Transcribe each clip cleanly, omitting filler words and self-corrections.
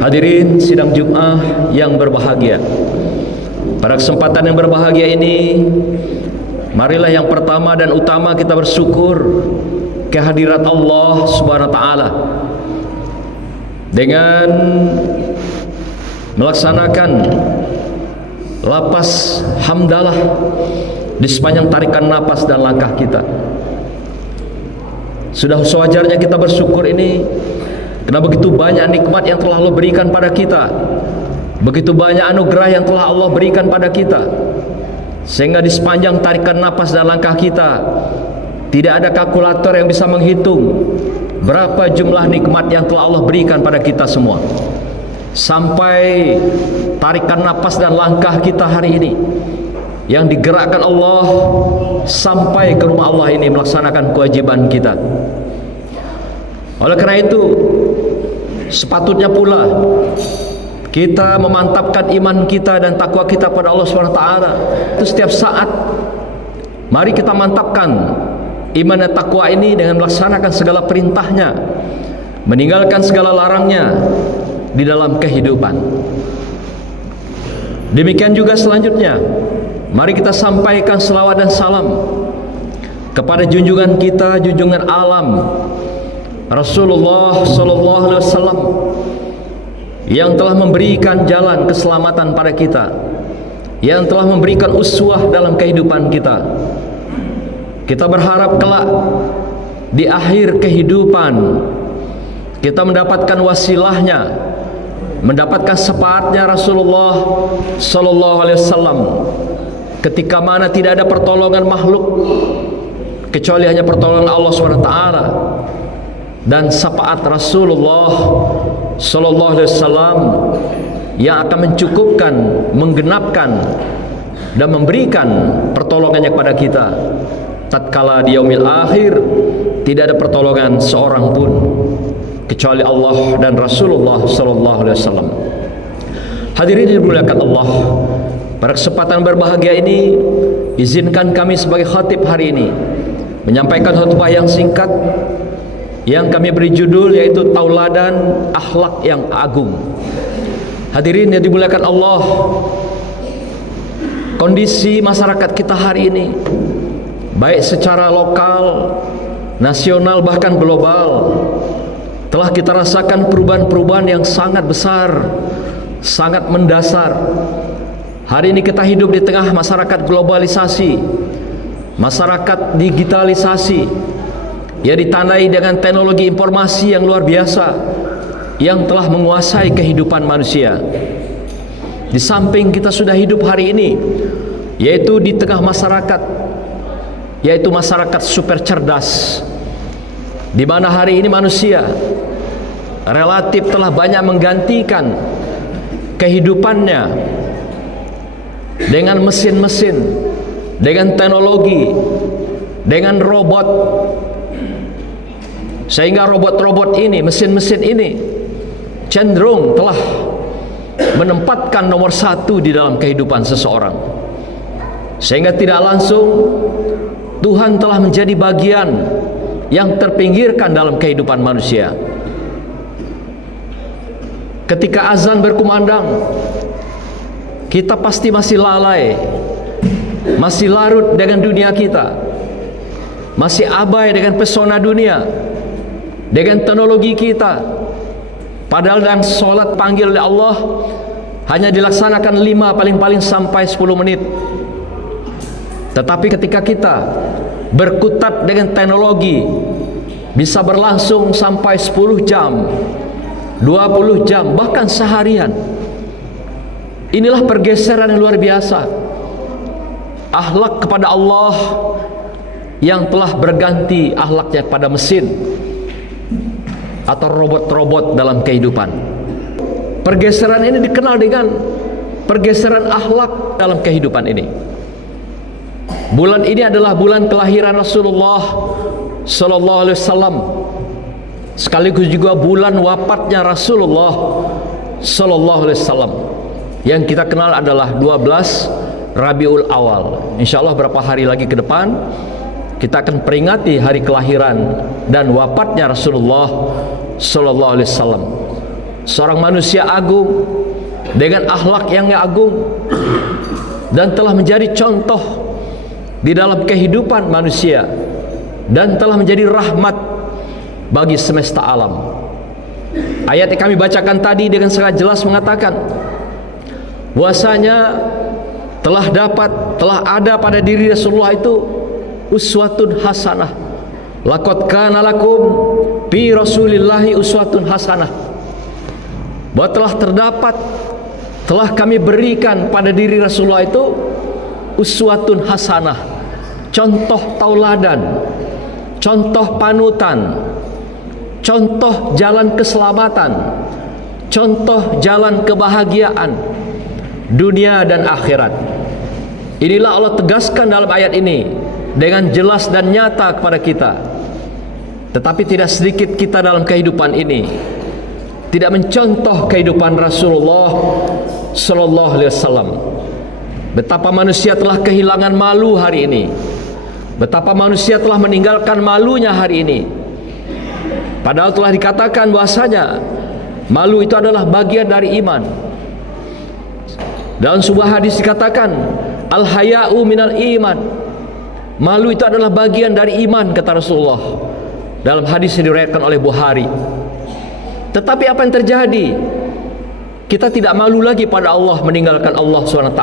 Hadirin sidang Jum'ah yang berbahagia, pada kesempatan yang berbahagia ini, marilah yang pertama dan utama kita bersyukur kehadirat Allah Subhanahu wa taala dengan melaksanakan lapas hamdalah di sepanjang tarikan napas dan langkah kita. Sudah sewajarnya kita bersyukur ini karena begitu banyak nikmat yang telah Allah berikan pada kita, begitu banyak anugerah yang telah Allah berikan pada kita, sehingga di sepanjang tarikan napas dan langkah kita tidak ada kalkulator yang bisa menghitung berapa jumlah nikmat yang telah Allah berikan pada kita semua. Sampai tarikan napas dan langkah kita hari ini yang digerakkan Allah sampai ke rumah Allah ini melaksanakan kewajiban kita. Oleh karena itu, sepatutnya pula kita memantapkan iman kita dan takwa kita pada Allah SWT. Itu setiap saat mari kita mantapkan iman dan takwa ini dengan melaksanakan segala perintahnya, meninggalkan segala larangnya di dalam kehidupan. Demikian juga selanjutnya, mari kita sampaikan selawat dan salam kepada junjungan kita, junjungan alam Rasulullah Sallallahu Alaihi Wasallam yang telah memberikan jalan keselamatan pada kita, yang telah memberikan uswah dalam kehidupan kita. Kita berharap kelak di akhir kehidupan kita mendapatkan wasilahnya, mendapatkan syafaatnya Rasulullah Sallallahu Alaihi Wasallam, ketika mana tidak ada pertolongan makhluk kecuali hanya pertolongan Allah SWT, dan syafaat Rasulullah Sallallahu Alaihi Wasallam yang akan mencukupkan, menggenapkan dan memberikan pertolongannya kepada kita tatkala di yaumil akhir tidak ada pertolongan seorang pun kecuali Allah dan Rasulullah Sallallahu Alaihi Wasallam. Hadirin dimuliakan Allah, pada kesempatan berbahagia ini izinkan kami sebagai khatib hari ini menyampaikan khutbah yang singkat yang kami beri judul yaitu Tauladan Akhlak yang Agung. Hadirin yang dimuliakan Allah, kondisi masyarakat kita hari ini baik secara lokal, nasional bahkan global telah kita rasakan perubahan-perubahan yang sangat besar, sangat mendasar. Hari ini kita hidup di tengah masyarakat globalisasi, masyarakat digitalisasi yang ditandai dengan teknologi informasi yang luar biasa yang telah menguasai kehidupan manusia. Di samping kita sudah hidup hari ini yaitu di tengah masyarakat, yaitu masyarakat super cerdas, di mana hari ini manusia relatif telah banyak menggantikan kehidupannya dengan mesin-mesin, dengan teknologi, dengan robot, sehingga robot-robot ini, mesin-mesin ini cenderung telah menempatkan nomor satu di dalam kehidupan seseorang, sehingga tidak langsung Tuhan telah menjadi bagian yang terpinggirkan dalam kehidupan manusia. Ketika azan berkumandang, kita pasti masih lalai, masih larut dengan dunia kita, masih abai dengan pesona dunia, dengan teknologi kita. Padahal dalam sholat panggil oleh Allah hanya dilaksanakan 5 paling-paling sampai 10 menit. Tetapi ketika kita berkutat dengan teknologi bisa berlangsung sampai 10 jam, 20 jam, bahkan seharian. Inilah pergeseran yang luar biasa. Akhlak kepada Allah yang telah berganti akhlaknya kepada mesin atau robot-robot dalam kehidupan. Pergeseran ini dikenal dengan pergeseran akhlak dalam kehidupan ini. Bulan ini adalah bulan kelahiran Rasulullah Sallallahu Alaihi Wasallam, sekaligus juga bulan wafatnya Rasulullah Sallallahu Alaihi Wasallam, yang kita kenal adalah 12 Rabiul Awal. Insya Allah berapa hari lagi ke depan kita akan peringati hari kelahiran dan wafatnya Rasulullah Sallallahu Alaihi Wasallam. seorang manusia agung dengan akhlak yang agung, dan telah menjadi contoh di dalam kehidupan manusia, dan telah menjadi rahmat bagi semesta alam. Ayat yang kami bacakan tadi dengan sangat jelas mengatakan bahwasanya telah ada pada diri Rasulullah itu uswatun hasanah. Laqad kana lakum fi Rasulillahi uswatun hasanah. Bahwa telah kami berikan pada diri Rasulullah itu uswatun hasanah, contoh tauladan, contoh panutan, contoh jalan keselamatan, contoh jalan kebahagiaan dunia dan akhirat. Inilah Allah tegaskan dalam ayat ini dengan jelas dan nyata kepada kita. Tetapi tidak sedikit kita dalam kehidupan ini tidak mencontoh kehidupan Rasulullah Sallallahu Alaihi Wasallam. Betapa manusia telah kehilangan malu hari ini, betapa manusia telah meninggalkan malunya hari ini. Padahal telah dikatakan bahwasanya malu itu adalah bagian dari iman. Dalam sebuah hadis dikatakan al-haya'u minal iman. Malu itu adalah bagian dari iman, kata Rasulullah dalam hadis yang diriwayatkan oleh Bukhari. Tetapi apa yang terjadi? Kita tidak malu lagi pada Allah, meninggalkan Allah SWT.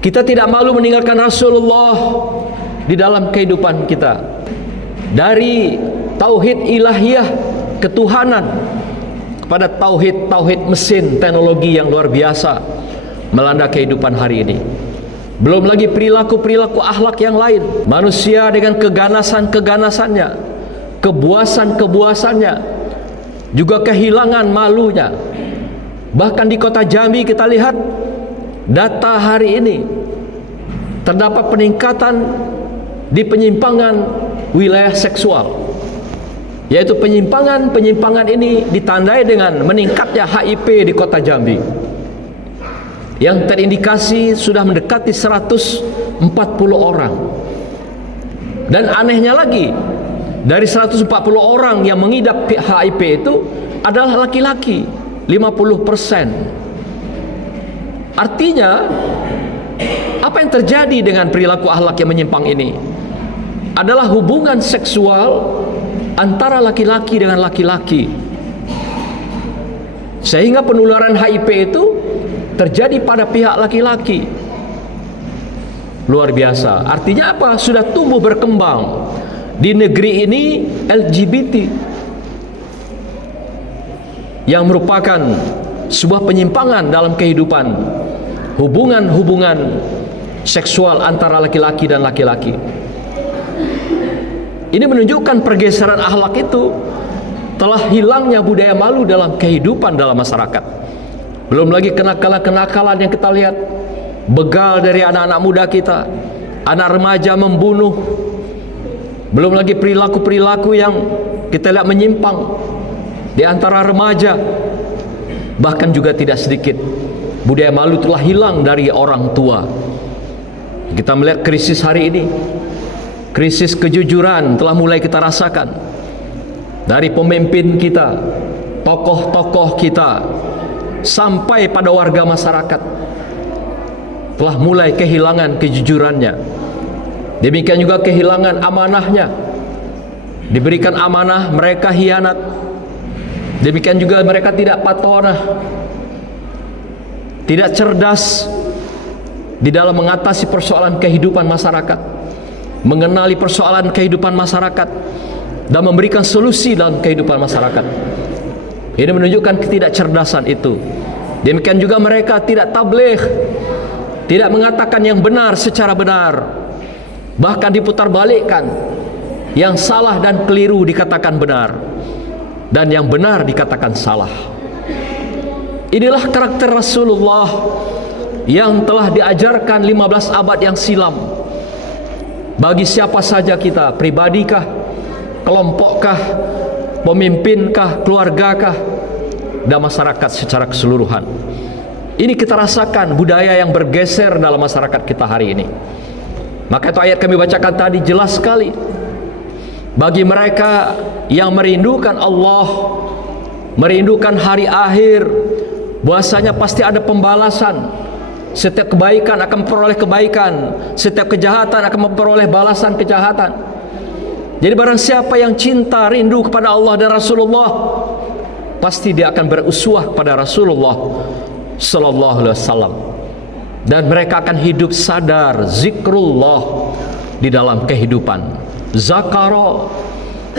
Kita tidak malu meninggalkan Rasulullah di dalam kehidupan kita. Dari tauhid ilahiyah, ketuhanan, kepada tauhid mesin, teknologi yang luar biasa melanda kehidupan hari ini. Belum lagi perilaku akhlak yang lain. Manusia dengan keganasannya, kebuasannya, juga kehilangan malunya. Bahkan di kota Jambi kita lihat data hari ini terdapat peningkatan di penyimpangan wilayah seksual, yaitu penyimpangan ini ditandai dengan meningkatnya HIV di kota Jambi yang terindikasi sudah mendekati 140 orang. Dan anehnya lagi, dari 140 orang yang mengidap HIV itu adalah laki-laki 50%. Artinya apa yang terjadi dengan perilaku akhlak yang menyimpang ini adalah hubungan seksual antara laki-laki dengan laki-laki, sehingga penularan HIV itu terjadi pada pihak laki-laki. Luar biasa. Artinya apa? Sudah tumbuh berkembang di negeri ini LGBT, yang merupakan sebuah penyimpangan dalam kehidupan hubungan seksual antara laki-laki dan laki-laki. Ini menunjukkan pergeseran akhlak itu, telah hilangnya budaya malu dalam kehidupan dalam masyarakat. Belum lagi kenakalan yang kita lihat, begal dari anak-anak muda kita, anak remaja membunuh. Belum lagi perilaku yang kita lihat menyimpang di antara remaja. Bahkan juga tidak sedikit budaya malu telah hilang dari orang tua. Kita melihat krisis hari ini, krisis kejujuran telah mulai kita rasakan dari pemimpin kita, tokoh-tokoh kita, sampai pada warga masyarakat telah mulai kehilangan kejujurannya. Demikian juga kehilangan amanahnya. Diberikan amanah, mereka hianat. Demikian juga mereka tidak patonah, tidak cerdas di dalam mengatasi persoalan kehidupan masyarakat, mengenali persoalan kehidupan masyarakat, dan memberikan solusi dalam kehidupan masyarakat. Ini menunjukkan ketidakcerdasan itu. Demikian juga mereka tidak tabligh, tidak mengatakan yang benar secara benar, bahkan diputarbalikkan. Yang salah dan keliru dikatakan benar, dan yang benar dikatakan salah. Inilah karakter Rasulullah yang telah diajarkan 15 abad yang silam. Bagi siapa saja kita, pribadikah, kelompokkah, pemimpinkah, keluargakah, dan masyarakat secara keseluruhan. Ini kita rasakan budaya yang bergeser dalam masyarakat kita hari ini. Maka itu ayat kami bacakan tadi jelas sekali. Bagi mereka yang merindukan Allah merindukan hari akhir, bahwasanya pasti ada pembalasan. Setiap kebaikan akan memperoleh kebaikan, setiap kejahatan akan memperoleh balasan kejahatan. Jadi barang siapa yang cinta, rindu kepada Allah dan Rasulullah, pasti dia akan beruswah pada Rasulullah sallallahu alaihi wasallam. Dan mereka akan hidup sadar zikrullah di dalam kehidupan, zakara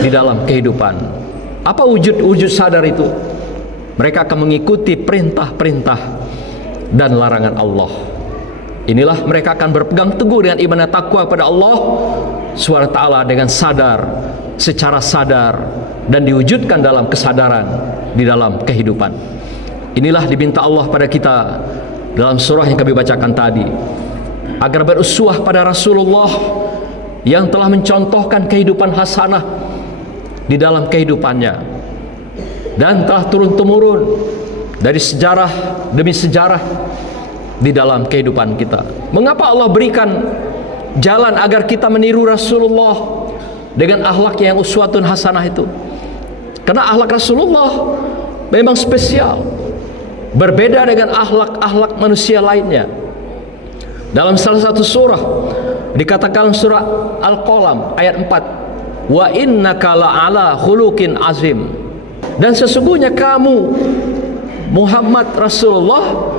di dalam kehidupan. Apa wujud sadar itu? Mereka akan mengikuti perintah-perintah dan larangan Allah. Inilah mereka akan berpegang teguh dengan iman dan takwa kepada Allah SWT dengan sadar, secara sadar, dan diwujudkan dalam kesadaran di dalam kehidupan. Inilah diminta Allah pada kita dalam surah yang kami bacakan tadi, agar beruswah pada Rasulullah yang telah mencontohkan kehidupan hasanah di dalam kehidupannya, dan telah turun-temurun dari sejarah demi sejarah di dalam kehidupan kita. Mengapa Allah berikan jalan agar kita meniru Rasulullah dengan akhlak yang uswatun hasanah itu? Karena akhlak Rasulullah memang spesial, berbeda dengan akhlak-akhlak manusia lainnya. Dalam salah satu surah dikatakan, surah Al-Qalam ayat 4, wa innaka la'ala khuluqin azim. Dan sesungguhnya kamu Muhammad Rasulullah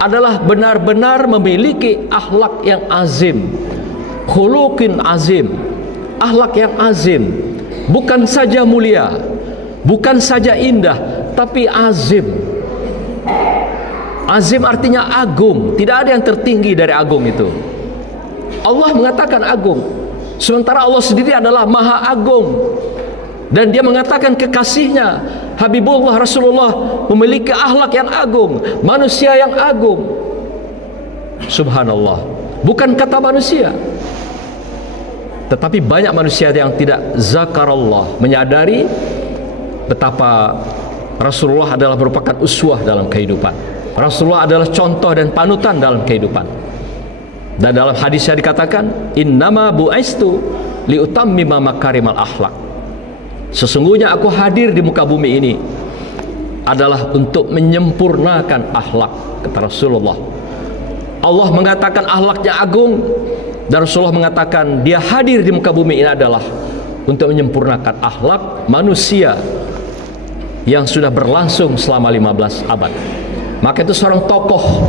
adalah benar-benar memiliki akhlak yang azim, khuluqin azim, akhlak yang azim. Bukan saja mulia, bukan saja indah, tapi azim. Azim artinya agung. Tidak ada yang tertinggi dari agung itu. Allah mengatakan agung, sementara Allah sendiri adalah maha agung. Dan dia mengatakan kekasihnya Habibullah Rasulullah memiliki akhlak yang agung, manusia yang agung. Subhanallah, bukan kata manusia, tetapi banyak manusia yang tidak zakarallah, menyadari betapa Rasulullah adalah merupakan uswah dalam kehidupan. Rasulullah adalah contoh dan panutan dalam kehidupan. Dan dalam hadisnya dikatakan, innama bu'istu liutammima makarimal akhlak. Sesungguhnya aku hadir di muka bumi ini adalah untuk menyempurnakan akhlak, kata Rasulullah. Allah mengatakan akhlaknya agung, dan Rasulullah mengatakan dia hadir di muka bumi ini adalah untuk menyempurnakan akhlak manusia yang sudah berlangsung selama 15 abad. Maka itu seorang tokoh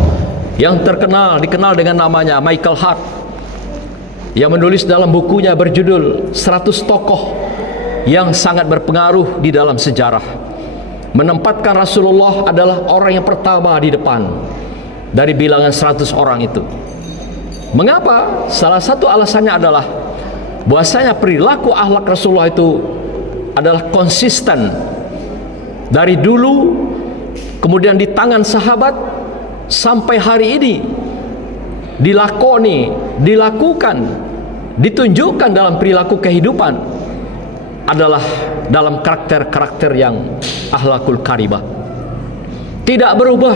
yang dikenal dengan namanya Michael Hart, yang menulis dalam bukunya berjudul 100 tokoh yang sangat berpengaruh di dalam sejarah, menempatkan Rasulullah adalah orang yang pertama di depan dari bilangan 100 orang itu. Mengapa? Salah satu alasannya adalah bahwasanya perilaku akhlak Rasulullah itu adalah konsisten dari dulu, kemudian di tangan sahabat sampai hari ini, dilakukan, ditunjukkan dalam perilaku kehidupan, adalah dalam karakter-karakter yang akhlakul karimah. Tidak berubah,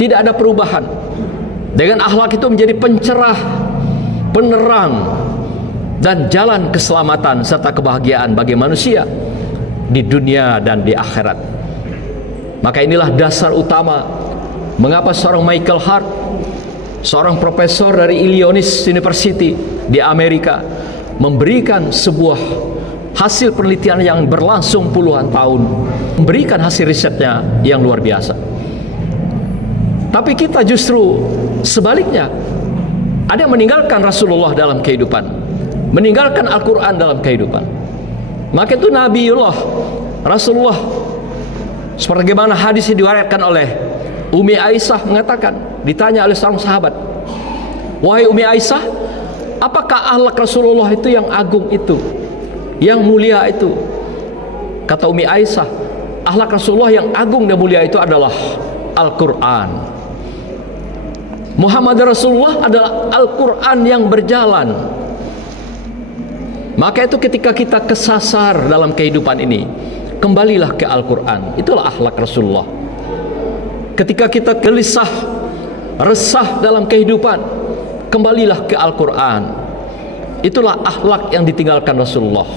tidak ada perubahan. Dengan akhlak itu menjadi pencerah, penerang, dan jalan keselamatan serta kebahagiaan bagi manusia di dunia dan di akhirat. Maka inilah dasar utama mengapa seorang Michael Hart, seorang profesor dari Illinois University di Amerika, memberikan sebuah hasil penelitian yang berlangsung puluhan tahun, memberikan hasil risetnya yang luar biasa. Tapi kita justru sebaliknya, ada yang meninggalkan Rasulullah dalam kehidupan, meninggalkan Al-Quran dalam kehidupan. Maka itu Nabiullah Rasulullah, sebagaimana hadis yang diriwayatkan oleh Umi Aisyah mengatakan, ditanya oleh seorang sahabat, wahai Umi Aisyah, apakah akhlak Rasulullah itu yang agung itu, yang mulia itu? Kata Umi Aisyah, akhlak Rasulullah yang agung dan mulia itu adalah Al-Quran. Muhammad Rasulullah adalah Al-Quran yang berjalan. Maka itu ketika kita kesasar dalam kehidupan ini, kembalilah ke Al-Quran. Itulah akhlak Rasulullah. Ketika kita gelisah, resah dalam kehidupan, kembalilah ke Al-Quran. Itulah akhlak yang ditinggalkan Rasulullah.